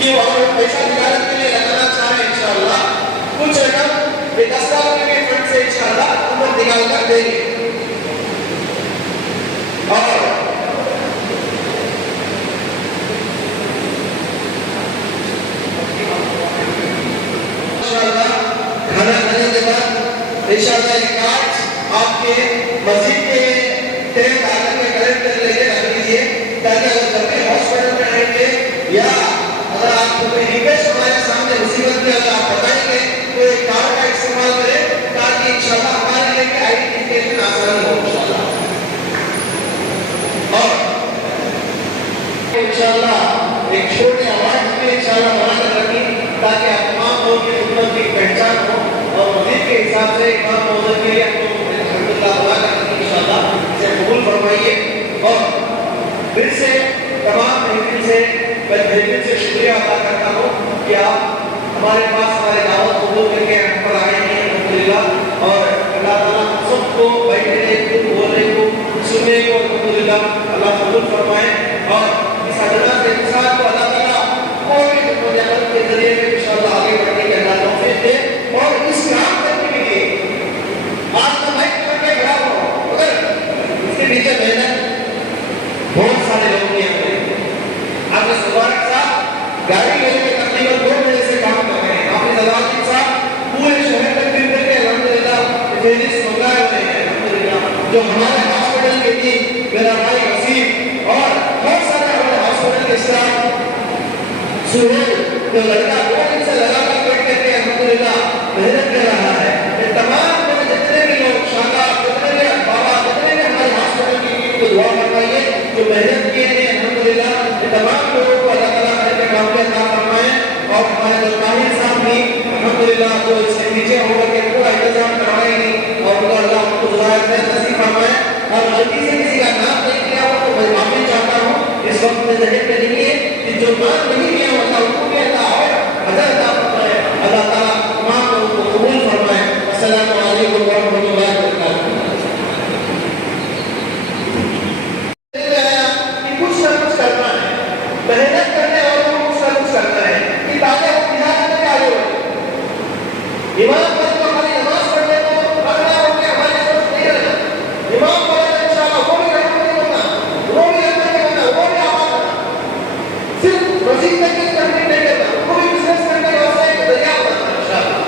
कि वो हमें पैसा निकालने के लिए लगाना चाहे इंशाअल्लाह, कुछ रकम 10 लाख रुपए के फंड से इंशाअल्लाह हम निकाल कर देंगे। और इंशाअल्लाह खाना खाने के बाद इंशाअल्लाह ये कार्ड आपके मस्जिद के तहत आकर के कलेक्ट कर लेके रख लीजिए, ताकि अगर जब भी हॉस्पिटल में आएंगे या अगर आपको कोई रिक्वेस्ट हमारे सामने मुसीबत में अगर आप बताएंगे तो एक कार्ड का इस्तेमाल करें, ताकि इंशाअल्लाह हमारे लिए आइडेंटिफिकेशन आसान हो इंशाअल्लाह। और इंशाअल्लाह एक छोटे आवाज में इंशाअल्लाह बनाकर रखी, ताकि आप तमाम लोगों की उम्मत की पहचान हो और मस्जिद के हिसाब से इमाम मौजूद के लिए अल्हम्दुलिल्लाह दुआ करके इंशाअल्लाह इसे कबूल फरमाइए। और फिर से तमाम महफिल से मैं दिल से शुक्रिया अदा करता हूँ कि आप हमारे पास हमारे दावत कबूल करके हम पर आए हैं अल्हम्दुलिल्लाह। और अल्लाह ताला सबको बैठने को, बोलने को, सुनने को अल्हम्दुलिल्लाह अल्लाह कबूल फरमाए। और इस अजनत के इंसान को अल्लाह ताला कोई मुजाहिद के जरिए में इंशाअल्लाह आगे बढ़ने की अल्लाह तौफीक दे। और इस काम करने के लिए आज तो माइक करके खड़ा हो, मगर इसके पीछे मेहनत बहुत सारे लोग हैं। आपने मुबारक साहब गाड़ी लेके तकरीबन 2 महीने से काम कर रहे हैं। आपने जलालुद्दीन साहब पूरे शहर में फिर करके अल्हम्दुलिल्लाह फेलिस मंगाए हुए हैं अल्हम्दुलिल्लाह। जो हमारे हॉस्पिटल के टीम, मेरा भाई वसीम और बहुत सारे हमारे हॉस्पिटल के स्टाफ, सुहेल जो लड़का 2 दिन से लगातार बैठ करके अल्हम्दुलिल्लाह मेहनत कर रहा है। ये तमाम लोग जितने भी लोग शादाब, जितने भी बाबा, जितने भी हमारे हॉस्पिटल की टीम को दुआ करवाइए जो मेहनत किए हैं अल्हम्दुलिल्लाह। ये तमाम लोगों को अल्लाह ताला अपने कामयाब अता फरमाए। और हमारे जो ताहिर साहब भी अल्हम्दुलिल्लाह जो इसके पीछे होकर के पूरा इंतजाम करवाएंगे और अल्लाह उनको दुआ नसीब फरमाए। और गलती से किसी का नाम नहीं किया हो तो मैं माफी चाहता हूँ। इस वक्त में जहन में नहीं है कि जो नाम नहीं किया होता उनको भी अल्लाह और अजर अता फरमाए। अल्लाह ताला तमाम लोगों को कबूल फरमाए। अस्सलामु अलैकुम व रहमतुल्लाहि व बरकातहू। मेहनत करने वालों को कुछ ना कुछ करना है कि ताकि वो तिजारत में आगे बढ़े। इमाम पर तो खाली नमाज पढ़ने को अगला हो गया, हमारे सोच नहीं रहना। इमाम पर इंशाअल्लाह वो भी रहमत नहीं होगा, वो भी रहमत नहीं होगा, वो भी आवाज होगा। सिर्फ मस्जिद तक की तकलीफ नहीं करना, वो भी बिजनेस करने का उसका एक जरिया होगा इंशाअल्लाह।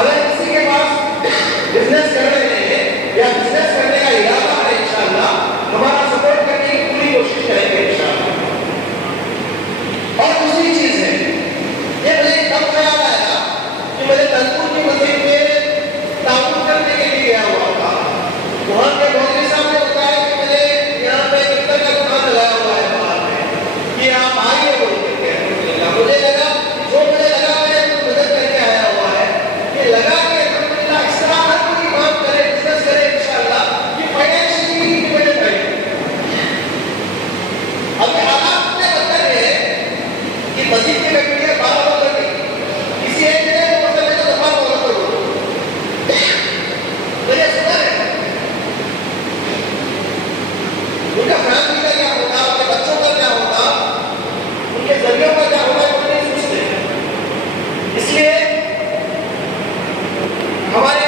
अगर किसी के पास बिजनेस कर रहे हैं या बिजनेस करने का इरादा है इंशाअल्लाह, हमारा सपोर्ट करने की पूरी कोशिश करेंगे इंशाअल्लाह। और दूसरी चीज है, ये मुझे कब ख्याल आया कि मैंने तनपुर की मस्जिद में ताउन करने के लिए गया हुआ था। वहां के मौलवी साहब ने बताया कि मैंने यहाँ पे इफ्तार का दुकान लगाया हुआ है बाहर में, कि आप आइए बोल के। मुझे लगा जो मुझे लगा मैं मदद करके आया हुआ है, कि लगा के अल्हम्दुलिल्लाह इस तरह हर कोई काम करे, बिजनेस करे इंशाअल्लाह कि फाइनेंशियली इंडिपेंडेंट रहे। अभी हालात में बदल रहे हैं कि मस्जिद की कमिटियां 12 लोग कर गई, किसी एक ने मतलब मैं तो दफा बोला करो तो ये सुना है उनका फैमिली का क्या होता, उनके बच्चों का क्या होता, उनके जरियों का क्या होगा, वो नहीं सोचते। इसलिए हमारे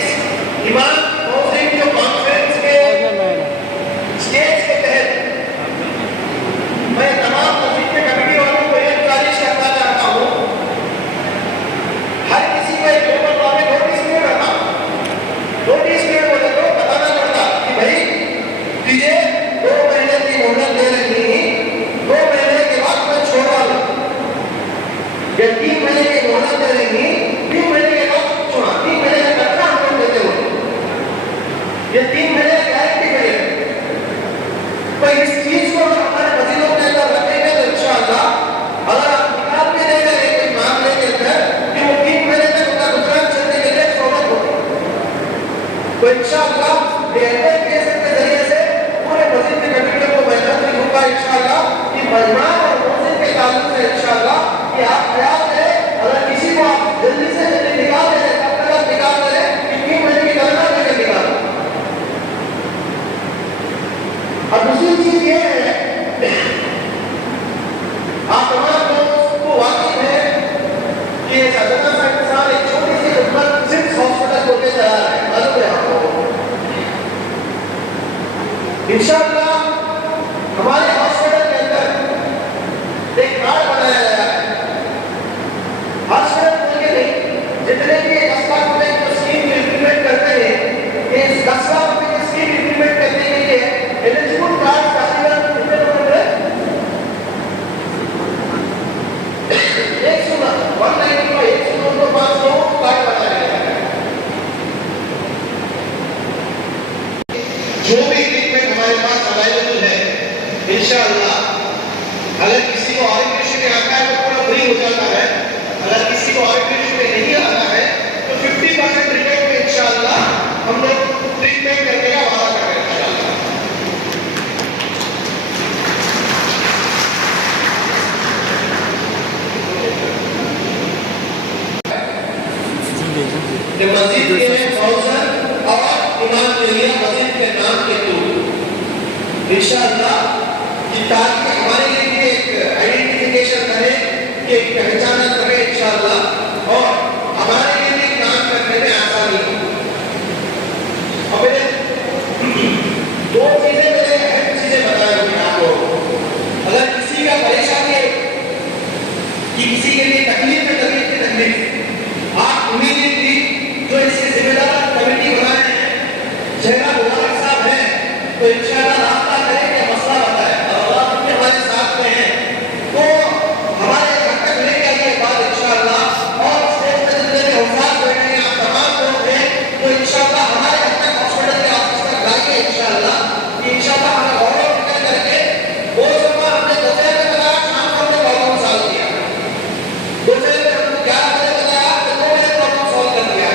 इस इमाम मौजूद जो कॉन्फ्रेंस के स्टेज के तहत मैं तमाम मस्जिद के कमिटी वालों को एक गुजारिश करना चाहता हूँ, हर किसी को एक पेपर वाले नोटिस में रखा, नोटिस में बोले तो बताना पड़ता कि भाई तुझे 2 महीने की मोहलत दे रही है, 2 महीने के बाद मैं छोड़ डालूं, या 3 महीने की मोहलत दे रही है, 3 महीने के बाद छोड़ा, 3 महीने का खर्चा हम देते हो, ये 3 महीने गारंटी मिलेगी। तो इस चीज को हमारे मस्जिदों के अंदर रखेंगे तो इंशाअल्लाह अगर आप निकाल भी देंगे कोई मामले के अंदर कि वो 3 महीने तक उनका गुजरान चलने के लिए सहूलत होगी, तो इंशाअल्लाह बेहतर केस के जरिए से पूरे मस्जिद की कमिटी को बेहतर होगा इंशाअल्लाह कि मजमा और मस्जिद के ताल्लुक से इंशाअल्लाह कि आप ख्याल करें अगर किसी को आप जल्दी से जल्दी निकाल दें, तब तक आप निकाल दें कि 3 महीने की तनख्वाह लेकर निकाल। अब दूसरी चीज ये है, आप तमाम कि सदना साहब एक छोटी सी खिदमत सिर्फ हॉस्पिटल खोल के चला रहे हैं, मालूम है आपको। इंशाअल्लाह हमारे हॉस्पिटल के अंदर एक कार्ड बनाया गया है। हॉस्पिटल खोल के नहीं, जितने भी 10 लाख रुपए की स्कीम इम्प्लीमेंट करते हैं, इस 10 लाख रुपए की स्कीम इम्प्लीमेंट करने के लिए एलिजिबल कार्ड तकरीबन कितने लोगों ने एक सुना 195 तो 5 लोगों को कार्ड बनाया गया है। जो भी ट्रीटमेंट हमारे पास अवेलेबल है इंशाअल्लाह, अगर किसी को ऑपरेशन में आता है तो पूरा फ्री हो जाता है, अगर किसी को ऑपरेशन में नहीं आता है तो 50% रिटर्न में इंशाअल्लाह हम लोग ट्रीटमेंट करने का वादा कर रहे हैं इंशाअल्लाह। मस्जिद के फौजन और इमाम के लिए मस्जिद के नाम के टूल इंशाअल्लाह कि ताकि हमारे लिए एक आइडेंटिफिकेशन करे, कि एक पहचान करे इंशाअल्लाह, और हमारे लिए काम करने में आसानी हो। अब दो चीजें मैंने अहम चीजें बताई हुई आपको। अगर किसी का परेशानी है कि किसी के लिए तकलीफ है, तकलीफ आप इमीडिएटली जो इसके जिम्मेदार कमेटी बनाए हैं, जहरा मुबारक साहब हैं, तो इंशाअल्लाह रास्ता करें कि मसला बताए और अल्लाह अपने हमारे साथ में है तो हमारे घर तक लेके आइए बात इंशाअल्लाह। और स्टेज पर जितने भी हुफाज बैठे हैं, आप तमाम लोग हैं, तो इंशाअल्लाह हमारे घर तक हॉस्पिटल के ऑफिस तक लाइए इंशाअल्लाह, कि इंशाअल्लाह हमें गौरव निकल करके वो सुबह हमने 10 बजे बताया, शाम को हमने प्रॉब्लम सॉल्व किया, 2 बजे हमने 11 बजे बताया तो 2 बजे प्रॉब्लम सॉल्व कर दिया।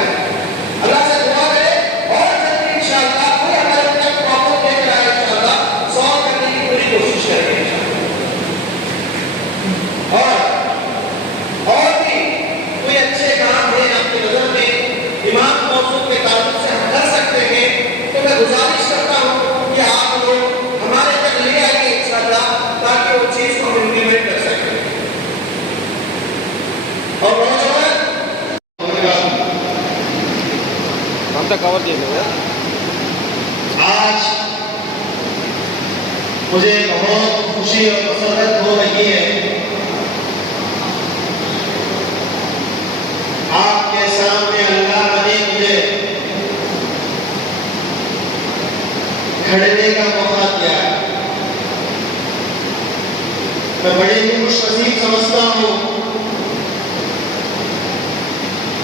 अल्लाह से दुआ करें और जल्दी इंशाअल्लाह कोई हमारे तक प्रॉब्लम लेकर आए इंशाअल्लाह सॉल्व करने की पूरी कोशिश करेंगे इंशाअल्लाह। और भी कोई अच्छे काम है आपकी नजर में इमाम मौजूद के ताल्लुक से हम कर सकते हैं, तो मैं गुजारिश करता हूँ कि आप लोग हमारे तक ले आइए इंशाअल्लाह, ताकि वो चीज को हम इम्प्लीमेंट कर सकें। और नौजवान हम तक कवर किए आज मुझे बहुत खुशी और मसरत हो रही है आपके सामने अल्लाह ने मुझे खड़े का मौका दिया है। मैं बड़े ही खुशनसीब समझता हूँ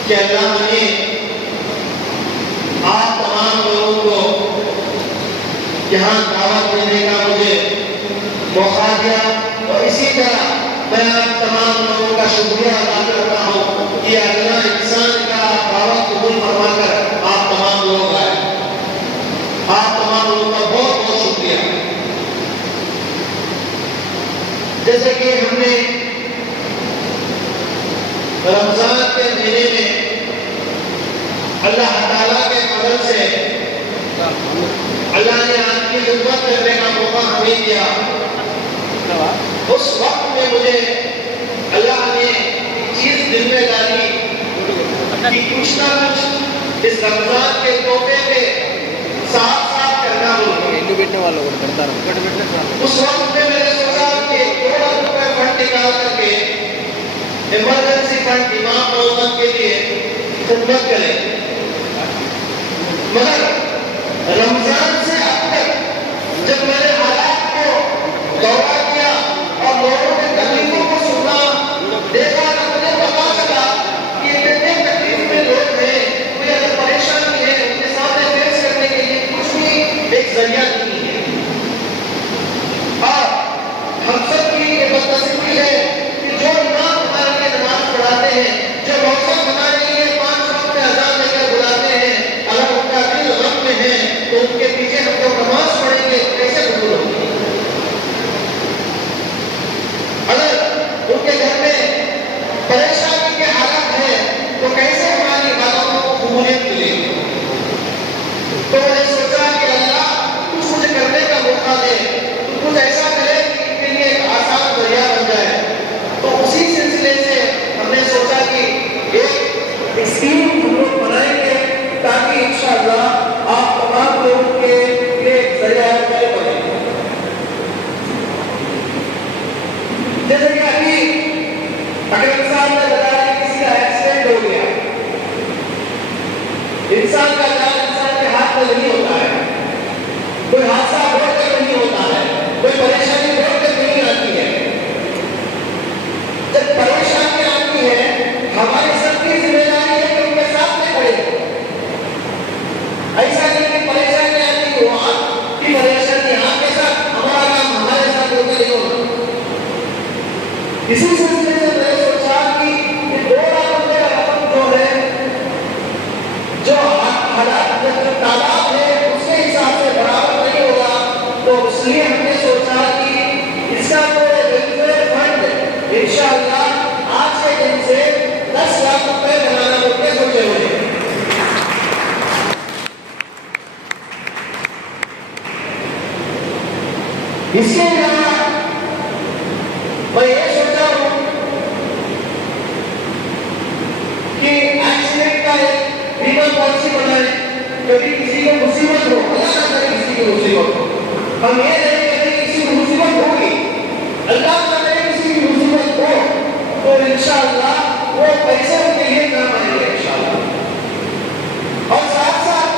कि अल्लाह ने आप तमाम लोगों को यहाँ दावत देने का मुझे मौका दिया, और इसी तरह मैं आप तमाम लोगों का शुक्रिया अदा करता हूँ कि अल्लाह इंसान का दावत कबूल फरमाकर आप तमाम लोग आए। आप तमाम लोगों का बहुत बहुत शुक्रिया। जैसे कि हमने रमजान के महीने में अल्लाह ताला के फजल से अल्लाह ने आपकी खिदमत करने का मौका हमें दिया। उस वक्त में मुझे अल्लाह ने चीज दिल में डाली कि कुछ ना कुछ इस रमजान के तोहफे पे साथ साथ करना होगा। बैठने वालों को करता रहूं। उस वक्त में मैंने सोचा कि 2 लाख रुपए फंड निकाल करके इमरजेंसी फंड इमाम मौजूद के लिए खिदमत करें। मगर रमजान से अब तक जब मैंने हालात को दौरा किया और लोगों के तकलीफों को सुना, देखा, तो मुझे पता चला कि इतने तकलीफ में लोग हैं, कोई अगर परेशानी है उनके सामने फेस करने के लिए कुछ भी एक जरिया नहीं है। और हम सब की ये बदनसीबी है कि जो इमाम हमारे लिए नमाज पढ़ाते हैं, जो मौसम हमारे लिए 5 वक्त में अज़ान देकर बुलाते हैं, अगर उनका दिल गम में है तो उनके पीछे हम लोग नमाज पढ़ेंगे कैसे कबूल होगी? अगर उनके घर में परेशानी के हालात है तो कैसे हमारी इबादतों को कबूलियत मिलेगी? तो मैंने सोचा कि अल्लाह कुछ मुझे करने का मौका दे, तो कुछ ऐसा करे कि इनके लिए एक आसान जरिया बन जाए। तो उसी सिलसिले से हमने सोचा कि अकरम साहब ने बताया कि किसी का एक्सीडेंट हो गया, इंसान का जान इंसान के हाथ में नहीं होता है, कोई हादसा रोड कर नहीं होता है, कोई परेशानी रोड कर नहीं आती है। जब परेशानी आती है हमारी सबकी जिम्मेदारी है कि उनके साथ में खड़े हो। ऐसा नहीं कि परेशानी आती हो आपकी परेशानी आपके साथ, हमारा काम हमारे साथ होकर नहीं होगा। इसी सिलसिले से मैंने सोचा कि ₹2 लाख का रकम जो है, जो हालात जो तादाद है उसके हिसाब से बराबर नहीं होगा, तो इसलिए हमने सोचा कि इसका जो वेलफेयर फंड इंशाअल्लाह आज के दिन से 10 लाख रुपए बनाना होते सोचे हुए हैं। इसके अलावा मैं ये सोचा हूं कि एक्सीडेंट का एक बीमा पॉलिसी बनाए। कभी किसी को मुसीबत हो, अल्लाह ना करे किसी की मुसीबत हो, हम ये नहीं कहते किसी को मुसीबत होगी, अल्लाह ना करे किसी की मुसीबत हो, तो इंशाअल्लाह वो पैसे उनके लिए काम आएंगे इंशाअल्लाह। और साथ साथ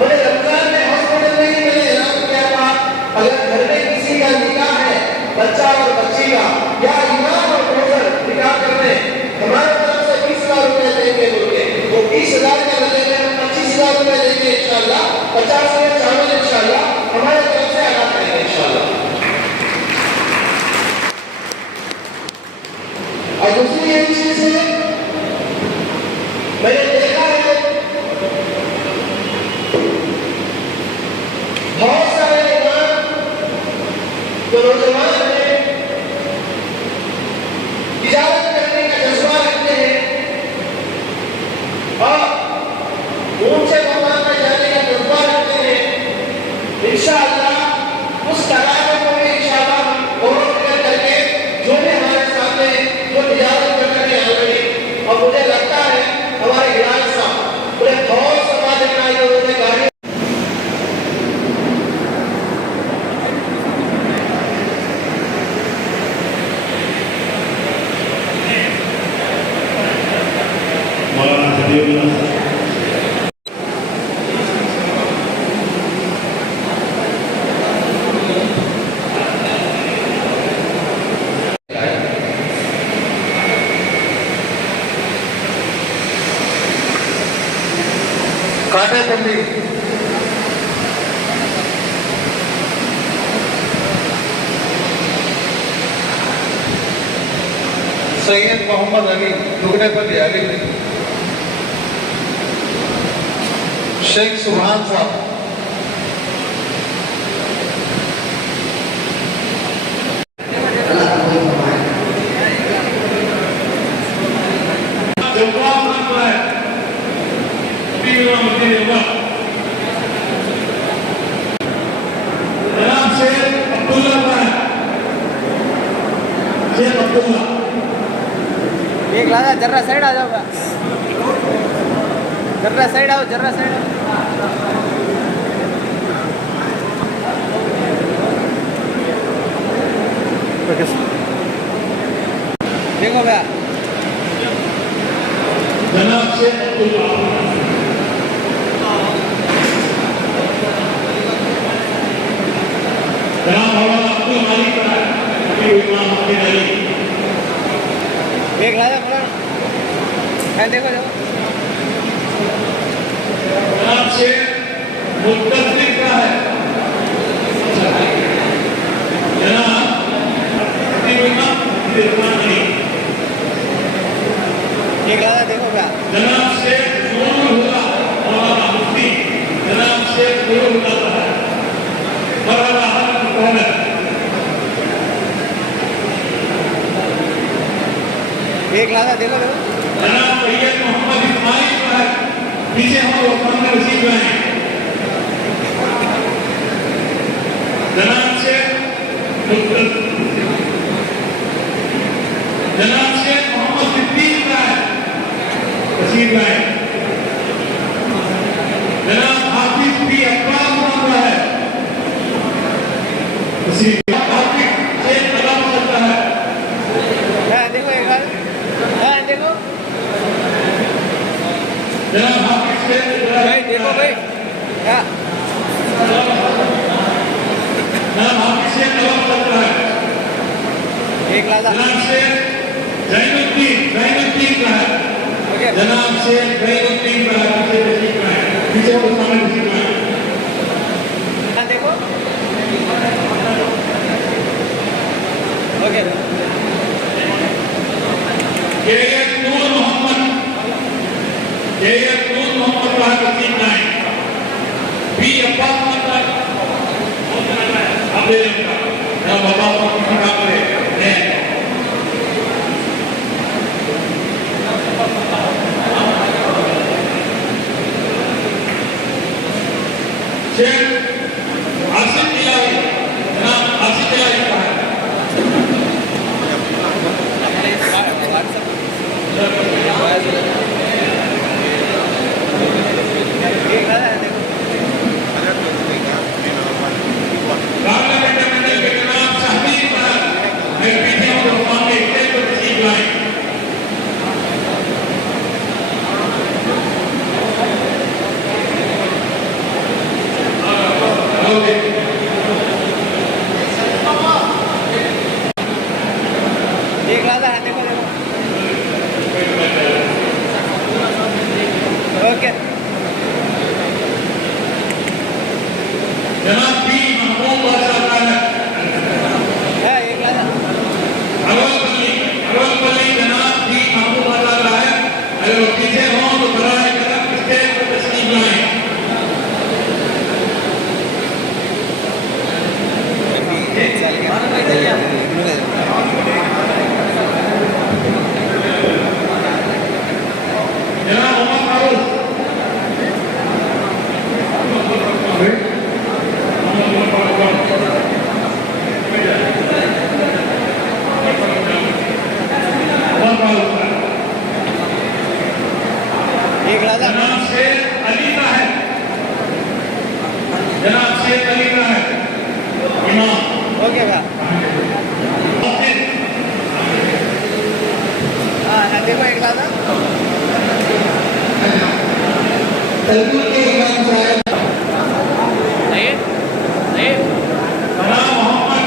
मैंने रमजान में हॉस्पिटल में ही मैंने ऐलान किया था, अगर घर में किसी का निकाह है, बच्चा और बच्ची का, या इमाम और मोहर निकाह करने हमारे तरफ से 20 लाख रुपए देंगे बोलते, वो 20,000 का लगेगा, 25,000 रुपए देंगे इंशाअल्लाह, 50 रुपए चावल इंशाअल्लाह हमारे तरफ से अदा करेंगे इंशाअल्लाह। और दूसरी एक चीज है, मैंने देखा है बहुत सारे इमाम जो नौजवान हैं तिजारत करने का जज्बा रखते हैं और ऊंचे मकाम में जाने का जज्बा रखते हैं, इंशाअल्लाह उस तकाज़े को भी इंशाअल्लाह हम पूरा करके जो भी हमारे सामने जो तिजारत करने ऑलरेडी, और मुझे लगता है हमारे गिलास साहब पूरे बहुत समाज में आए उन्होंने गाड़ी काटेपल्ली सैयद मोहम्मद अली दुगनेपल्ली अली, शेख सुभान साहब, एक लाजा जर्रा साइड आ जाओ, जर्रा साइड आओ, जर्रा साइड आओ। देखो भैया जनाब से जनाब मौलाना अब्दुल मालिक का इमाम अब्दुल अली एक लाजा बोला है, देखो जाओ जनाब से मुत्तसिफ का है जनाब इमाम इरफान अली, एक लाजा देखो भैया जनाब से नूरुल हुदा मौलाना मुफ्ती, जनाब से नूरुल हुदा है मौलाना हसन पहले, एक लाजा देखो देखो जनाब सैयद मोहम्मद इस्माइल का है, पीछे हम लोग सामने रसीद में हैं, जनाब से जनाब से मोहम्मद सिद्दीक का है रसीद में है, जनाब हाफिज पी अब्बास का है रसीद, हाफिज शेख कलाम का है, देखो एक लाजा जनाब हाफिज शेख भाई देखो भाई क्या जनाब हाफिज शेख नवाब चल रहा है एक लादा जनाब शेख जैनुद्दीन का है ओके जनाब शेख जैनुद्दीन का है पीछे को सामने तशरीफ लाए हाँ देखो ओके KF नूर मोहम्मद का है तशरीफ लाए बी अब्बास नगर आप ले लें जनाब अब्बास को किसी काम करे शेख आसिफ इलाही जनाब आसिफ इलाही का है एक लादा है देखो पार्लियामेंट मंडल के जनाब शहबीर का मैं पीछे को सामने स्टेज पर तशरीफ लाए एक लादा है देखो देखो ओके जनाब बी महबूब बादशाह का है है एक लादा अरवलपल्ली जनाब बी महबूब बादशाह का है अगर वो पीछे हों तो बराए करम स्टेज पर तशरीफ लाए जनाब उमर फारूक एक लादा जनाब शेख अली का है इमाम ओके भैया मस्जिद हाँ देखो एक लादा तलबुल के इमाम साहब जनाब मोहम्मद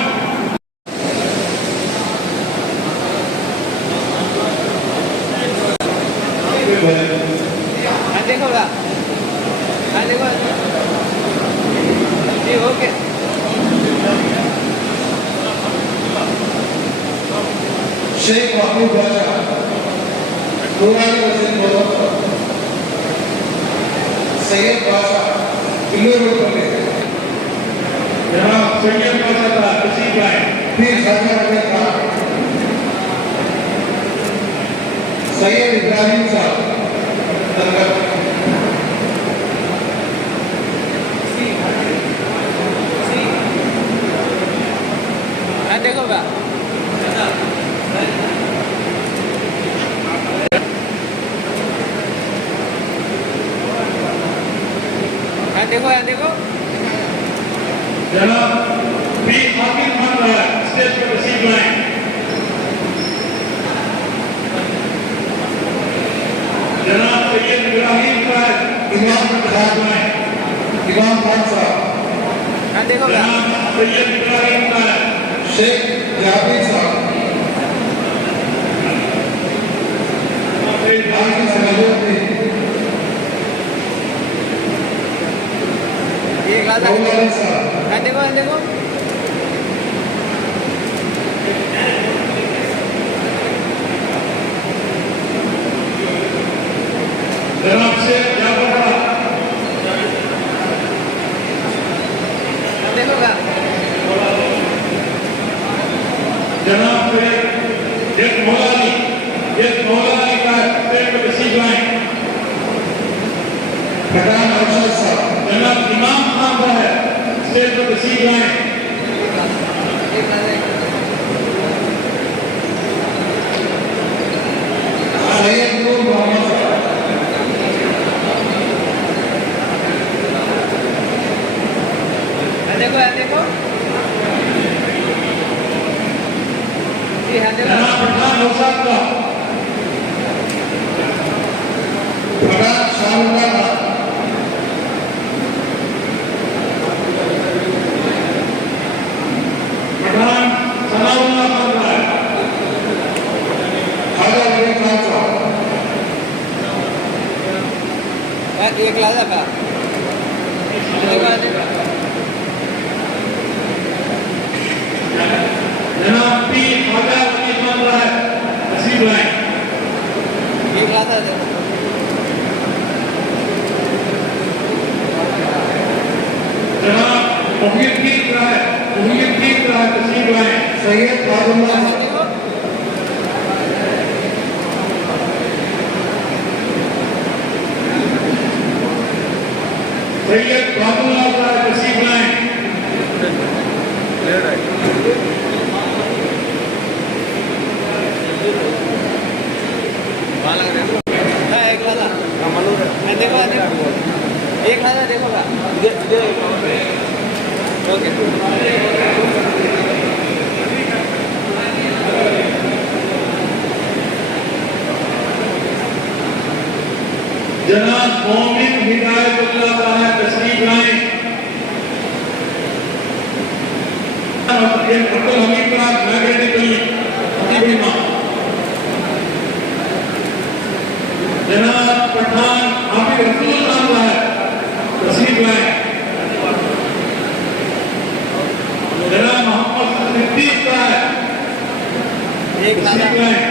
हाँ देखो भैया हाँ देखो जी ओके शेख महबूब बादशाह नूरानी मस्जिद मोहम्मद सैयद बादशाह इल्लूरपल्ली जनाब सैयद बादशाह का तशरीफ लाए पीर खाजा अहमद खान सैयद इब्राहिम साहब दरगाह हाँ देखो भैया हाँ देखो जनाब बी हाकिम खान का है स्टेज पर तशरीफ लाए जनाब सैयद इब्राहिम का है इमाम खान इमाम खान साहब हाँ देखो भैया जनाब सैयद इब्राहिम का है शेख जावेद साहब आगे सलाहुद्दीन एक लादा मौलाना साहब हाँ देखो जनाब शेख जाफर हाँ देखो भैया जनाब एक मौलानी का स्टेज पर तशरीफ लाए पठान अरशद साहब जनाब इमाम खान का है स्टेज पर तशरीफ लाए एक लादा सैयद नूर मोहम्मद साहब हाँ देखो जी हाँ देखो जनाब पठान नौशाद का पठान शाह इमरान खान पठान सनाउल्लाह बन रहा है। खाजा वली खान साहब एक लादा का जनाब पी खाजा वली बन रहा है। तस्वीर लाएं। एक लादा जनाब मुहियुद्दीन राय तस्वीर लाएं। सैयद बाबुल्लाह सैयद बाबुल्लाह राय तस्वीर लाएं। एक लादा देखो एक लादा देखो ओके जनाब मोमिन हिदायतुल्लाह साहब तस्वीर लाएं। अब्दुल हमीद साहब मैग्नेटिकली बीमा। जनाब पठान हाफिज रसूल साहब तस्वीर लाएं। जनाब मोहम्मद सिद्दीक साहब एक लादा तस्वीर लाएं।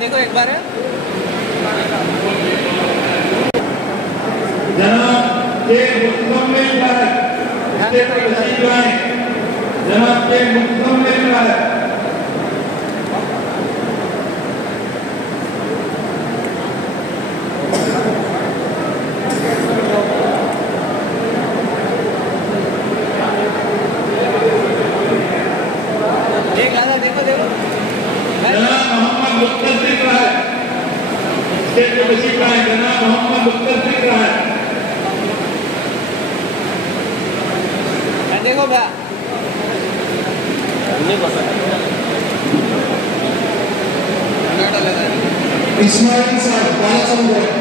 देखो एक बार जनाब के मुस्तमिल साहब स्टेट पर तस्वीर लाएं। जनाब के मुस्तमिल साहब एक लादा देखो जनाब मोहम्मद मुख्तसिर साहब स्टेट पर तस्वीर लाएं। जनाब मोहम्मद मुख्तसिर साहब देखो भैया इस्माइल साहब बालासमुद्र